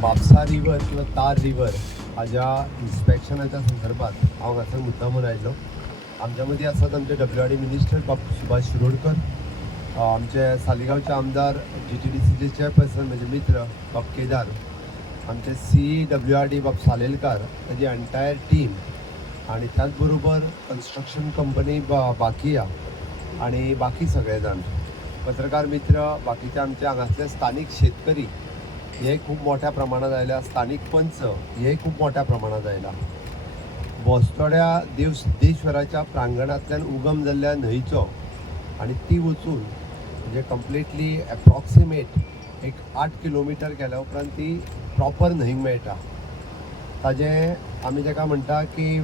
Mapusa river किंवा तार river हाज्या इन्स्पेक्शनाच्या संदर्भात हांव हांगासर मुद्दामून आयिल्लो. आमच्या मदीं आसात आमचे WRD मिनिस्टर बाब सुभाष शिरोडकर, आमचे सालिगांवचे आमदार GTDCचे चेअरपर्सन म्हणजे मित्र बाब केदार, आमचे CWRD बाब सालेलकार, ताजी एंटायर टीम, आणि त्याच बरोबर कन्स्ट्रक्शन कंपनी बाकिया आणि बाकी सगळे जाण, पत्रकार मित्र, बाकीचे आमचे हांगासले स्थानिक शेतकरी हे खूप मोठ्या प्रमाणात आयल्या, स्थानिक पंच हे खूप मोठ्या प्रमाणात आयला. बोस्तोड्या देव सिद्धेश्वराच्या प्रांगणांतल्यान उगम जाल्ल्या न्हंयचो आणि ती वचून म्हणजे कंप्लिटली एप्रॉक्सिमेट एक 8 किलोमिटर केल्या उपरांत ती प्रॉपर न्हंयक मेळटा. ताजें आमी जेका म्हणटा की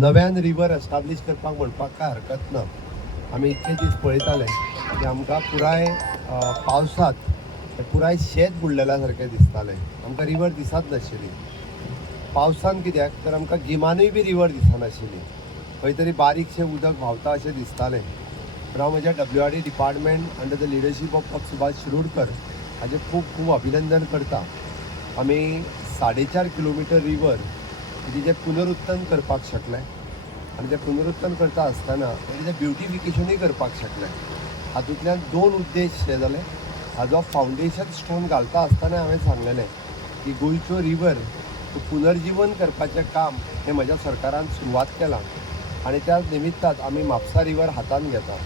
नव्यान रिवर एस्टाब्लीश करपाक म्हणपाक काय हरकत ना. आमी इतके दीस पळयताले की आमकां पुराय पावसांत पुराय शेत बुडलेल्या सारकें दिसतालें. आमकां रिवर दिसत नाशिल्ली. पावसान कित्याक तर आमकां गिमानूय बी रिवर दिसनाशिल्ली. खंय तरी बारीकशें उदक व्हांवता अशें दिसतालें. तर हांव म्हज्या WRD department under the leadership of Subhash Shirodkar हाजें खूब खूब अभिनंदन करता. आमी 4.5 किलोमिटर रिवर तिजें पुनरुत्थन करपाक शकले आनी तें पुनरुत्थन करता आसतना तेजें ब्युटिफिकेशनूय करपाक शकले. हातूंतल्यान 2 उद्देश हे जाले. हाजो फावंडेशन स्टोन घालता आसतना हांवें सांगलेलें की गोंयच्यो रिवर पुनर्जीवन करपाचें काम हें म्हज्या सरकारान सुरवात केलां आनी त्या निमित्तान आमी म्हापसा रिवर हातान घेता.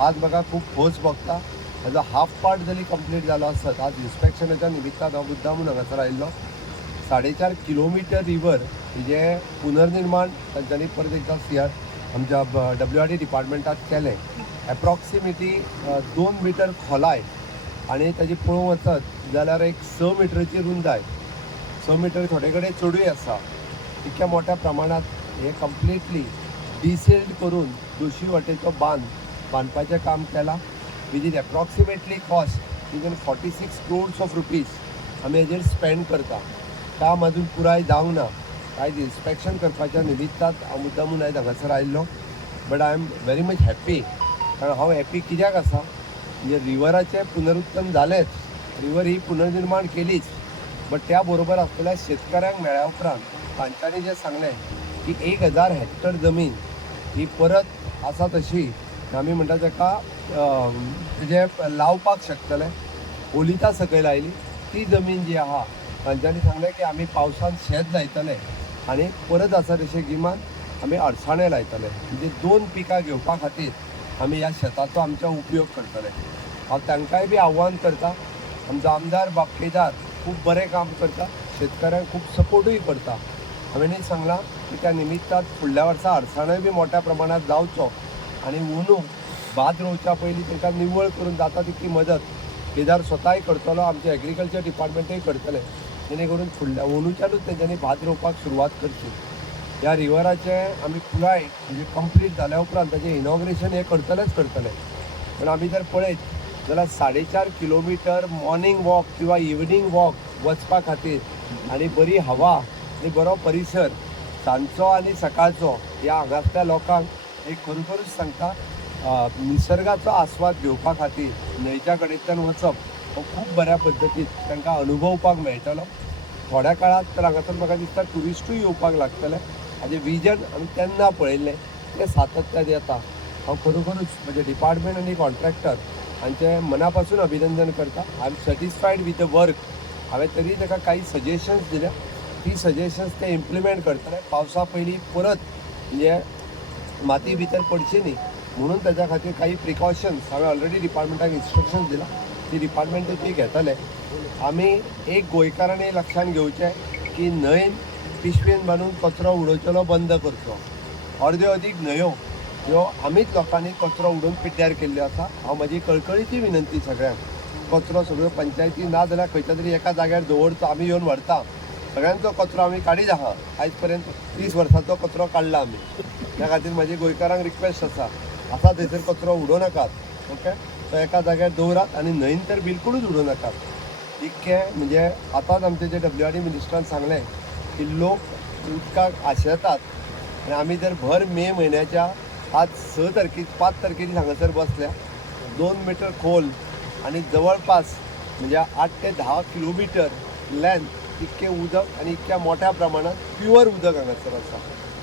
आज म्हाका खूब खोस भोगता. हाजो हाफ पार्ट जरी कंप्लीट जालो आसत, आज इन्स्पेक्शनाच्या निमित्तान हांव मुद्दामून हांगासर आयिल्लो. 4.5 किलोमिटर रिवर हेजें पुनर्निर्माण तांच्यांनी परत एकदा आमच्या WRD डिपार्टमेंटात केलें. एप्रॉक्सिमेटली 2 मिटर खोलाय आणि ताजी पळोवंक वचत जाल्यार एक 6 मिटरची रुंदाय, 6 मिटर थोडे कडेन चडूय आसा. इतक्या मोठ्या प्रमाणात हे कंप्लिटली डिसेल्ड करून दोशी वाटेचो बांदपाचें काम केलां. Which is approximately cost even 46 crores of rupees आमी हेजेर स्पेंड करता. काम अजून पुराय जावंक ना. आयज इन्स्पेक्शन करपाच्या निमित्तान हांव मुद्दामून आयज हांगासर आयिल्लो. But I am very much happy. कारण हांव हॅप्पी कित्याक आसा म्हणजे रिवराचें पुनरुत्थन जालेंच, रिवर ही पुनर्निर्माण केलीच, बट त्या बरोबर आसलेल्या शेतकऱ्यांक मेळ्ळ्या उपरांत तांच्यांनी जें सांगलें की 1000 हेक्टर जमीन ही परत आसा तशी आमी म्हणटा तेका तेजें लावपाक शकतले. ओलिता सकयल आयली ती जमीन जी आहा तांच्यांनी सांगलें की आमी पावसान शेत लायतले आनी परत आसा तशें गिमान आमी अडसाणे लायतले. म्हणजे 2 पिकां घेवपा खातीर आमी ह्या शेताचो आमच्या उपयोग करतले. हांव तांकांय बी आव्हान करता. आमचो आमदार बाब केदार खूब बरें काम करता, शेतकऱ्यांक खूब सपोर्टूय करता. हांवेंनी सांगलां की त्या निमित्तान फुडल्या वर्सा अडसाणोय बी मोठ्या प्रमाणात जावचो आनी अंदू भात रोवच्या पयलीं तांकां निवळ करून जाता तितली मदत केदार स्वताय करतलो, आमचे एग्रीकल्चर डिपार्टमेंटूय करतले, जेणे करून फुडल्या अंदूच्यानूच तेंच्यांनी भात रोवपाक सुरवात करची. ह्या रिवराचें आमी पुराय म्हणजे कंप्लीट जाल्या उपरांत ताचें इनॉग्रेशन हे करतले. पण आमी जर पळयत जाल्यार 4.5 किलोमिटर मॉर्निंग वॉक किंवा इवनिंग वॉक वचपा खातीर आनी बरी हवा आनी बरो परिसर सांजचो आनी सकाळचो ह्या हांगासल्या लोकांक एक खरोखरूच सांगता निसर्गाचो आस्वाद घेवपा खातीर न्हंयच्या कडेच्यान वचप हो खूब बऱ्या पद्दतीन तांकां अनुभवपाक मेळटलो. थोड्या काळात तर हांगासर म्हाका दिसता ट्युरिस्टूय येवपाक लागतले. हाजें विजन आमी तेन्ना पळयल्लें तें सातत्यान येता. हांव खरोखरूच म्हजे डिपार्टमेंट आनी कॉन्ट्रॅक्टर हांचें मना पासून अभिनंदन करता. I am satisfied with the work. हांवें तरी ताका काही सजेशन्स दिल्या. ती सजेशन्स ते इम्प्लिमेंट करतले. पावसा पयलीं परत म्हणजे माती भितर पडची न्ही म्हणून ताच्या खातीर काही प्रिकॉशन्स हांवें ऑलरेडी डिपार्टमेंटाक इन्स्ट्रक्शन्स दिला. ती डिपार्टमेंटूय घेतले. आमी एक गोंयकारांनी लक्षांत घेवचें की न्हंयन पिशवेन बांदून कचरो उडोवचो बंद करचो. अर्द्यो अदीक न्हंयो ह्यो आमीच लोकांनी कचरो उडोवन पिड्ड्यार केल्ल्यो आसा. हांव म्हजी कळकळीची विनंती सगळ्यांक, कचरो सगळ्यो पंचायती ना जाल्यार खंयच्या तरी एका जाग्यार दवरचो. आमी येवन व्हरता. सगळ्यांचो कचरो आमी काडीत आहा. आयज पर्यंत 30 वर्सांचो कचरो काडला आमी. त्या खातीर म्हजी गोंयकारांक रिक्वेस्ट आसा थंयसर कचरो उडोव नाकात. ओके, तो एका जाग्यार दवरात आनी न्हंयन तर बिलकुलूच उडोव नाकात. इतकें म्हणजे आतांच आमचे जे WRD मिनिस्टरान सांगलें की लोक उदकाक आशेतात आनी आमी जर भर मे म्हयन्याच्या आज 5 तारखेची हांगासर बसल्या 2 मिटर खोल आणि जवळपास म्हणजे 8 ते 10 किलोमीटर लेंथ इतकें उदक आनी इतक्या मोठ्या प्रमाणात प्युअर उदक हांगासर आसा.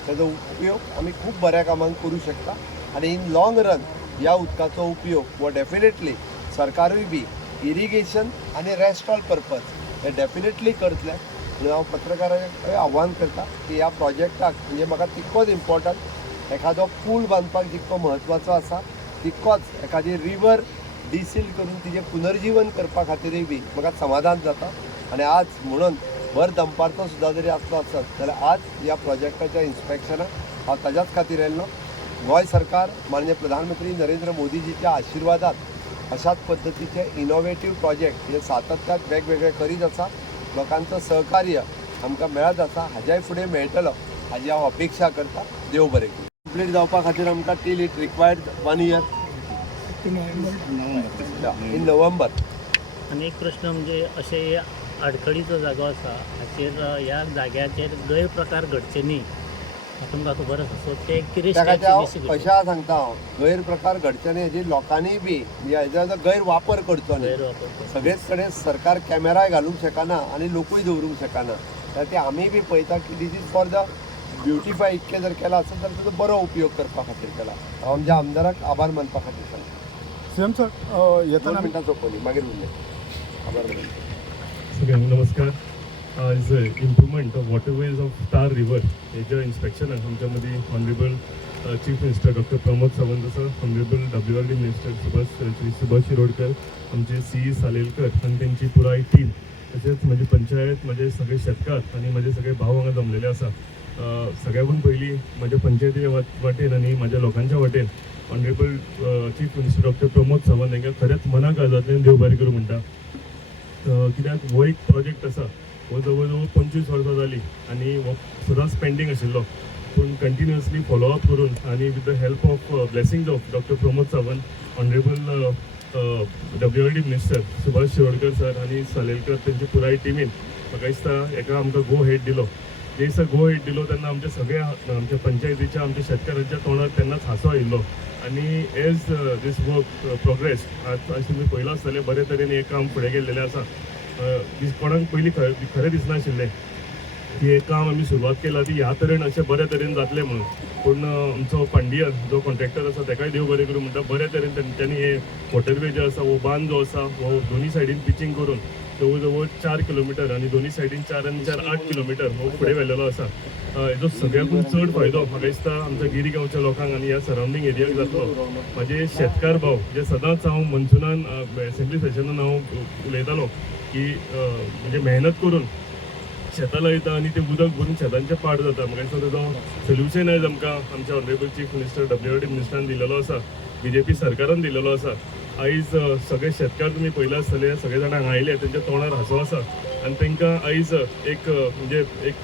ताजो उपयोग आमी खूब बऱ्या कामांक करूं शकता आनी इन लॉंग रन ह्या उदकाचो उपयोग हो डेफिनेटली सरकारूय बी इरिगेशन आनी रेस्ट ऑल पर्पज हे डेफिनेटली करतले. म्हणून हांव पत्रकारांक आव्हान करता की ह्या प्रोजेक्टाक म्हणजे म्हाका तितकोच इम्पॉर्टंट एखादो पूल बांदपाक जितको म्हत्वाचो आसा तितकोच एखादी रिवर डिसील करून तिजें पुनर्जीवन करपा खातीरय बी म्हाका समाधान जाता. आनी आज म्हणून भर दनपारचो सुद्दां जरी आसलो आसत जाल्यार आज ह्या प्रोजेक्टाच्या इन्स्पेक्शनाक हांव ताज्याच खातीर येयल्लो. गोंय सरकार माननीय प्रधानमंत्री नरेंद्र मोदीजीच्या आशिर्वादात अशाच पद्दतीचे इनोवेटीव प्रोजेक्ट हे सातत्यान वेगवेगळे करीत आसा. लोकांचं सहकार्य आमकां मेळत आसा, हाज्याय फुडें मेळटलो हाजी हांव अपेक्षा करता. देव बरें करूं. कंप्लीट जावपा खातीर आमकां till it required 1 year in November. आनी एक प्रश्न म्हणजे अशे आडखळीचो जागो आसा हाचेर ह्या जाग्याचेर गैरप्रकार घडचे न्ही तुमकां खबर आसा. सो ते कितें अशा सांगता हांव गैरप्रकार घडचे न्ही हेजी लोकांनी बी हेजो गैरवापर करचो न्ही. सगळेच कडेन सरकार कॅमेराय घालूंक शकना आनी लोकूय दवरूंक शकना. तर ते आमी बी पळयता की this is for the beautify इतकें जर केला आसत जाल्यार ताजो बरो उपयोग करपा खातीर केला. हांव आमच्या आमदाराक आभार मानपा खातीर सांगता. सीएम सर येताना 2 मिनटां चोपली मागीर उरले. आभार मानता. सगळ्यांक नमस्कार. आज improvement of waterways of star river हेच्या इन्स्पेक्शनाक आमच्या मदीं honourable chief minister doctor Pramod Sawant आसा, honourable WRD minister Shri Subhash Shirodkar, आमचे CE सालेलकर आनी तेंची पुराय टीम, तशेंच म्हजी पंचायत, म्हजे सगळे शेतकार आनी म्हजे सगळे भाव हांगा जमलेले आसा. सगळ्याकून पयलीं म्हज्या पंचायती वाटेन आनी म्हाज्या लोकांच्या वाटेन honourable chief minister doctor Pramod Sawant हांकां खरेंच मनाक काळजांतल्यान देव बरें करूं म्हणटा. कित्याक हो एक प्रोजेक्ट आसा हो जवळ जवळ 25 वर्सां जाली आनी हो सदांच पेंडींग आशिल्लो, पूण कंटिन्युअसली फॉलोअप करून आनी with the help of blessings of doctor Pramod Sawant, honourable WRD minister Subhash Shirodkar sir आनी सालेलकर तेंचे पुराय टिमीन म्हाका दिसता हेका आमकां गो हेड दिलो. जे दिसा गो हेड दिलो तेन्ना आमच्या सगळ्या आमच्या पंचायतीच्या आमच्या शेतकारांच्या तोंडार तेन्नाच हांसो आयिल्लो. आनी एज दीस वर्क प्रोग्रेस आज तुमी पळयलां आसतलें बरे तरेन हें काम फुडें गेल्लेलें आसा. कोणाक पयलीं खरें दिसनाशिल्लें की हें काम आमी सुरवात केला ती ह्या तरेन अशें बरे तरेन जातलें म्हणून. पूण आमचो पांडियन जो कॉन्ट्रॅक्टर आसा ताकाय देव बरें करूं म्हणटा. बरे तरेन तेंच्यांनी हे वॉटरवे जो आसा हो बांद जो आसा हो दोनी सायडीन पिचींग करून जवळ जवळ 4 किलोमिटर आनी दोनी सायडीन 4 आनी 4 8 किलोमिटर हो फुडें व्हेल्लेलो आसा. हेजो सगळ्याकून चड फायदो म्हाका दिसता आमच्या गिरी गांवच्या लोकांक आनी ह्या सरावंडींग एरियाक जातलो. म्हाजे शेतकार भाव जे सदांच हांव मनसुनान एसेंब्ली सेशनान हांव उलयतालो की म्हणजे मेहनत करून शेतां लायता आनी ते उदक भरून शेतांचे पाड जाता. म्हाका दिसता तेजो सोल्युशन आयज आमकां आमच्या ऑनरेबल चीफ मिनिस्टर WRD मिनिस्टरान दिलेलो आसा, BJP सरकारान दिलेलो आसा. आयज सगळे शेतकार तुमी पळयला आसतले, सगळे जाण हांगा आयले तेंच्या तोंडार हांसो आसा आनी तांकां आयज एक म्हणजे एक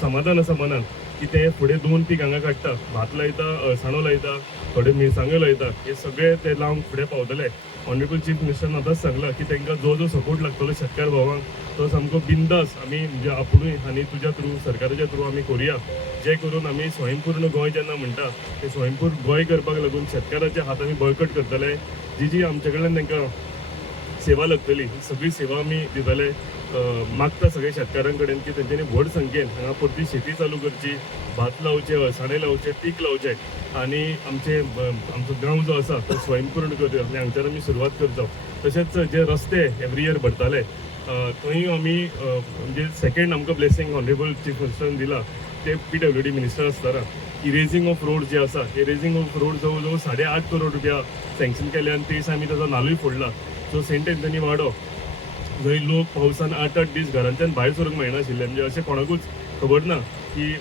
समाधान आसा मनान की ते फुडें 2 पीक हांगा काडटा. भात लायता, अळसाणो लायता, थोडे मिरसांग्यो लायता, हे सगळे ते लावंक फुडें पावतले. ऑनरेबल चीफ मिनिस्टरान आतांच सांगला की तांकां जो सपोर्ट लागतलो शेतकार भावांक तो सामको बिंदास आमी म्हणजे आपुणूय आनी तुज्या थ्रू सरकाराच्या थ्रू आमी करुया. जे करून आमी स्वयंपूर्ण गोंय जेन्ना म्हणटा ते स्वयंपूर्ण गोंय करपाक लागून शेतकाराचे हात आमी बळकट करतले. जी आमचे कडल्यान तांकां सेवा लागतली सगळी सेवा आमी दितले. मागता सगळे शेतकारां कडेन की तेंच्यांनी व्हड संख्येन हांगा परती शेती चालू करची, भात लावचे, अळसाणे लावचे, पीक लावचे आनी आमचो गांव जो आसा तो स्वयंपूर्ण करचो आनी हांगच्यान आमी सुरवात करचो. तशेंच जे रस्ते एवरी इयर भरताले थंय आमी म्हणजे सेकेंड आमकां ब्लेसिंग ऑनरेबल चीफ मिनिस्टरान दिला ते PWD मिनिस्टर आसतना इरेजिंग ऑफ रोड जे आसा इरेजिंग ऑफ रोड जवळ जवळ 8.5 करोड रुपया सँक्शन केले आनी ते दिसा आमी ताचो नालूय फोडला. सो सेंट एंथनी वाडो जंय लोक पावसान 8-8 दीस घरांच्यान भायर सरूंक मेळनाशिल्ले, म्हणजे अशें कोणाकूच खबर ना की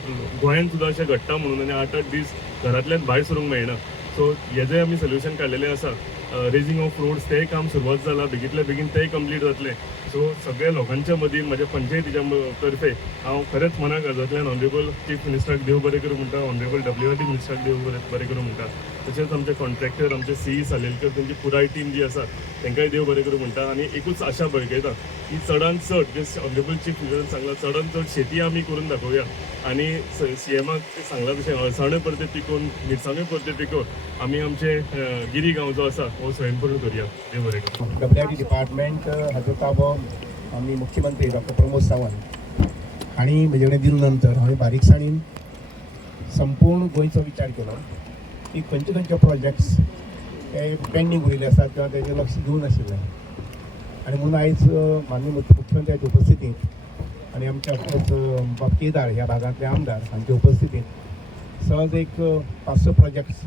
गोंयांत सुद्दां अशें घडटा म्हणून आनी 8-8 दीस घरांतल्यान भायर सरूंक मेळना. सो हेजें आमी सोल्युशन काडलेलें आसा. रेजिंग ऑफ रोड्स तेंय काम सुरवात जाला, बेगींतल्या बेगीन तेंय कंप्लीट जातलें. सो सगळ्या लोकांच्या मदीं म्हाज्या पंचायतीच्या तर्फे हांव खरेंच मनाक काळजांतल्यान ऑनरेबल चीफ मिनिस्टराक देव बरें करूं म्हणटा, ऑनरेबल WRD मिनिस्टराक देव बरें करूं म्हणटा. तशेंच आमचे कॉन्ट्रॅक्टर आमचे CE सालेलकर तेंची पुराय टीम जी आसा तांकांय देव बरें करूं म्हणटा. आनी एकूच आशा बळगयता की चडांत चड जे ऑनरेबल चीफ मिनिस्टरान सांगलां चडांत चड शेती आमी करून दाखोवया आनी CMाक सांगलां तशें अळसाणे परते पिकोवन मिरसांग्यो परते पिकोवन आमी आमचे गिरी गांव जो आसा हो स्वयंपूर्ण करुया. देव बरें करूं. WRD डिपार्टमेंट हाजो ताबो आम्ही मुख्यमंत्री डॉक्टर प्रमोद सावंत हांणी म्हजे कडेन दिले नंतर हांवें बारीकसाणीन संपूर्ण गोंयचो विचार केलो की खंयचे खंयचे प्रोजेक्ट्स ते पेंडींग उरिल्ले आसात किंवा तेजेर लक्ष दिवं नाशिल्लें आनी म्हणून आयज माननीय मुख्यमंत्र्याच्या उपस्थितींत आनी आमच्या बाब केदार ह्या भागांतले आमदार हांच्या उपस्थितींत सहज एक 500 प्रोजेक्ट्स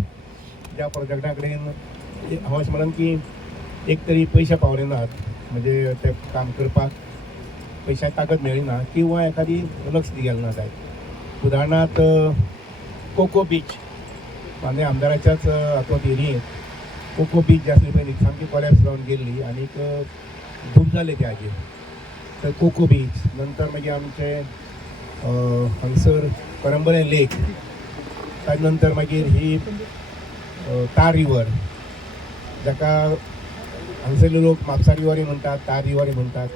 ज्या प्रोजेक्टा कडेन हांव अशें म्हणन की एक तरी पयशे पावले नात म्हणजे ते काम करपाक पयशांची ताकद मेळ्ळी ना किंवा एखादी लक्ष गेलें ना जाय उदाहरणार्थ कोको बीच माननीय आमदाराच्याच हातूंत एरियेंत कोको बीच जी आसली पळय सामकी कोलॅप्स जावन गेल्ली आनीक धूप जाले ते हाजेर तर कोको बीच नंतर मागीर आमचे हांगसर करंबले लेक ताजे नंतर मागीर ही तार रिवर जाका हांगसरले लोक म्हापसा रिवरय म्हणटात तार रिवरय म्हणटात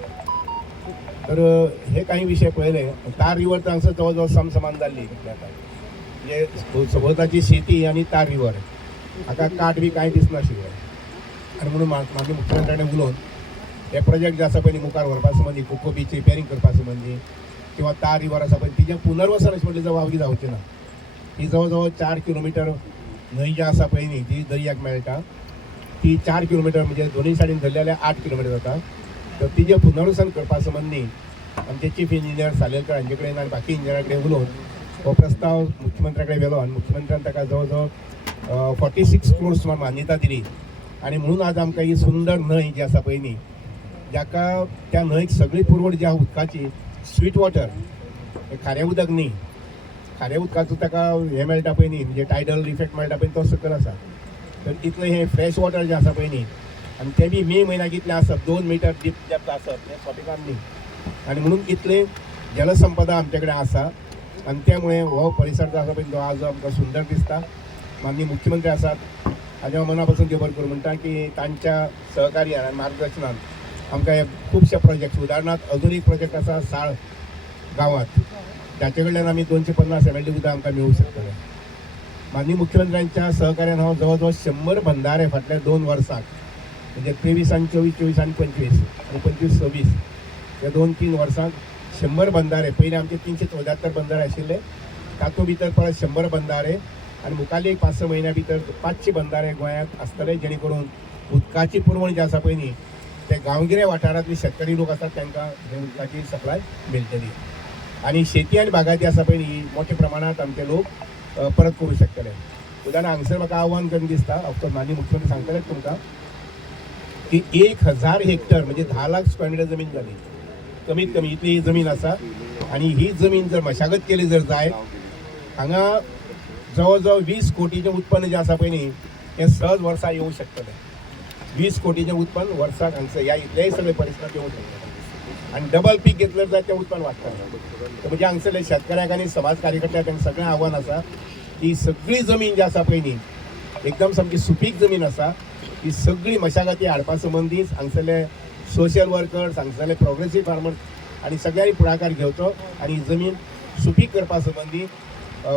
तर हे काही विशय पळयले तार रिवर तर हांगसर जवळ जवळ समसमान जाल्ली म्हणजे सभोवताची शेती आनी तार रिवर हाका काट बी कांय दिसनाशिल्ले आनी म्हणून मागीर मुख्यमंत्र्यान उलोवन हे प्रोजेक्ट जे आसा पळय मुखार व्हरपा संबंदी कोको बीच रिपेरींग करपा संबंदी किंवा तार रिवर आसा पळय तिचें पुनर्वसन अशें म्हटलें जावं वावगी जावचें ना ही जवळ जवळ 4 किलोमिटर न्हंय जी आसा पळय न्ही ती दर्याक मेळटा ती 4 किलोमिटर म्हणजे दोनूय सायडीन धरली जाल्यार 8 किलोमिटर जाता तर तिचें पुनर्वसन करपा संबंदी आमचे चीफ इंजिनियर सालेलकर हांचे कडेन आनी बाकी इंजिनियरा कडेन उलोवन हो प्रस्ताव मुख्यमंत्र्या कडेन व्हेलो आनी मुख्यमंत्र्यान ताका जवळ जवळ 46 करोड सुमार मान्यता दिली आनी म्हणून आज आमकां ही सुंदर न्हंय जी आसा पळय न्ही जाका त्या न्हंयक सगळी पुरवण जी आहा उदकाची स्वीट वॉटर खारें उदक न्ही खारें उदकाचो ताका हें मेळटा पळय न्ही म्हणजे टायडल इफेक्ट मेळटा पळय तो सकयल आसा तर इतलें हें फ्रेश वॉटर जें आसा पळय न्ही आनी तें बी मे म्हयन्याक इतलें आसत 2 मिटर डेप्थ आसत हें सोपें न्ही आनी म्हणून इतलें जलसंपदा आमचे कडेन आसा आनी त्यामुळे हो परिसर जो आसा पळय तो आज आमकां सुंदर दिसता माननीय मुख्यमंत्री आसात हाज्या मना पासून देव बरें करूं म्हणटा की तांच्या सहकार्यान आनी मार्गदर्शनान आमकां हे खुबशे प्रोजेक्ट उदाहरणार्थ अजून एक प्रोजेक्ट आसा साळ गांवांत जाचे कडल्यान आमी 250 MLD उदक आमकां मेळूंक शकतलें माननीय मुख्यमंत्र्यांच्या सहकार्यान हांव जवळ जवळ 100 बंधारे फाटल्या 2 वर्सांक म्हणजे 23 आनी 24 आनी 25 आनी 25-26 ह्या 2-3 वर्सांक 100 बंधारे पयलीं आमचे 374 बंधारे आशिल्ले तातूंत भितर परत 100 बंधारे आनी मुखाल्ली 5-6 म्हयन्या भितर 500 बंधारे गोंयांत आसतले जेणे करून उदकाची पुरवण जी आसा पळय न्ही ते गांवगिऱ्या वाठारांतले शेतकरी लोक आसात तांकां हे उदकाची सप्लाय मेळटली आनी शेती आनी बागायती आसा पळय न्ही मोठ्या प्रमाणांत आमचे लोक परत करूं शकतले उदाहरण हांगसर म्हाका आव्हान करून दिसता ऑफकोर्स माननीय मुख्यमंत्री सांगतलेच तुमकां की 1000 हेक्टर म्हणजे 10 लाख स्क्वेअर मिटर जमीन जाली कमीत कमी इतली ही जमीन आसा आनी ही जमीन जर मशागत केली जर जायत हांगा जवळ जवळ 20 कोटीचें उत्पन्न जें आसा पळय न्ही हें सहज वर्सा येवंक शकतलें 20 कोटीचें उत्पन्न वर्साक हांगसर ह्या इतल्याय सगळे परिसरांत येवंक शकतलें आनी डबल पीक घेतलें जाल्यार तें उत्पन्न वाडटलें म्हणजे हांगसरले शेतकऱ्याक आनी समाज कार्यकर्त्याक तांकां सगळें आव्हान आसा की सगळी जमीन जी आसा पळय न्ही एकदम सामकी सुपीक जमीन आसा ही सगळी मशागती हाडपा संबंदी हांगसरले सोशल वर्कर्स हांगसरले प्रोग्रेसीव फार्मर्स आनी सगळ्यांनी पुढाकार घेवचो आनी ही जमीन सुपीक करपा संबंदी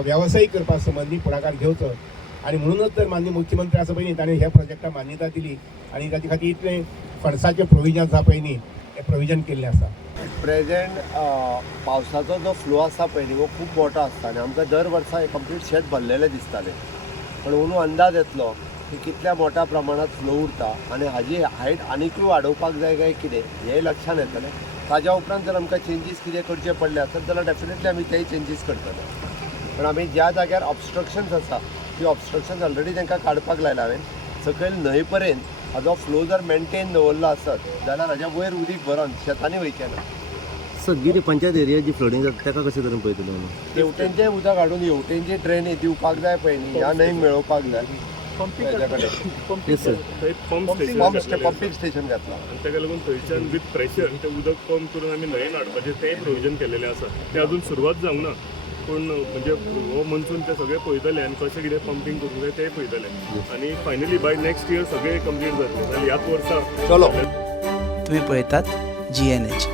वेवसायीक करपा संबंदी पुढाकार घेवचो आनी म्हणूनच तर माननीय मुख्यमंत्री आसा पळय न्ही ताणें ह्या प्रोजेक्टाक मान्यता दिली आनी ताचे खातीर इतलें फंड्साचें प्रोविजन आसा पळय न्ही हें प्रोविजन केल्लें आसा प्रेझेंट पावसाचो जो फ्लो आसा पळय न्ही हो खूब मोठो आसता आनी आमकां दर वर्सा हे कंप्लीट शेत भरलेलें दिसतालें पण अंदू अंदाज येतलो की कितल्या मोठ्या प्रमाणात फ्लो उरता आनी हाजी हायट आनीकूय वाडोवपाक जाय काय कितें हें लक्षांत येतलें ताज्या उपरांत जर आमकां चेंजीस कितें करचे पडले आसत जाल्यार डेफिनेटली आमी तेय चेंजीस करतले पण आमी ज्या जाग्यार ऑबस्ट्रक्शन्स आसा ती ऑबस्ट्रक्शन्स ऑलरेडी तांकां काडपाक लायला हांवें सकयल न्हंय पर्यंत हाजो फ्लो जर मेनटेन दवरलो आसत जाल्यार हाज्या वयर उदीक भरोन शेतांनी वयचें ना सगळी पंचायत एरिया जी फ्लडिंग जाता ताका कशें करून पळयतलो हेवटेंचें उदक हाडून हेवटेंची ड्रेनेज दिवपाक जाय पळय न्ही ह्या न्हंयक मेळोवपाक जाय येस सर थंय पंप स्टेशन पंपींग स्टेशन घातला आनी ताका लागून थंयच्यान विथ प्रेशर तें उदक पंप करून आमी न्हंयेन हाडपाचें तेंय प्रोविजन केलेलें आसा तें अजून सुरवात जावंक ना पूण म्हणजे हो मनसून ते सगळे पळयतले आनी कशें कितें पंपींग करूंक जाय तें पळयतले आनी फायनली बाय नेक्स्ट इयर सगळें कंप्लीट जातलें जाल्यार ह्याच वर्सा चलो तुम्ही पळयतात GNH.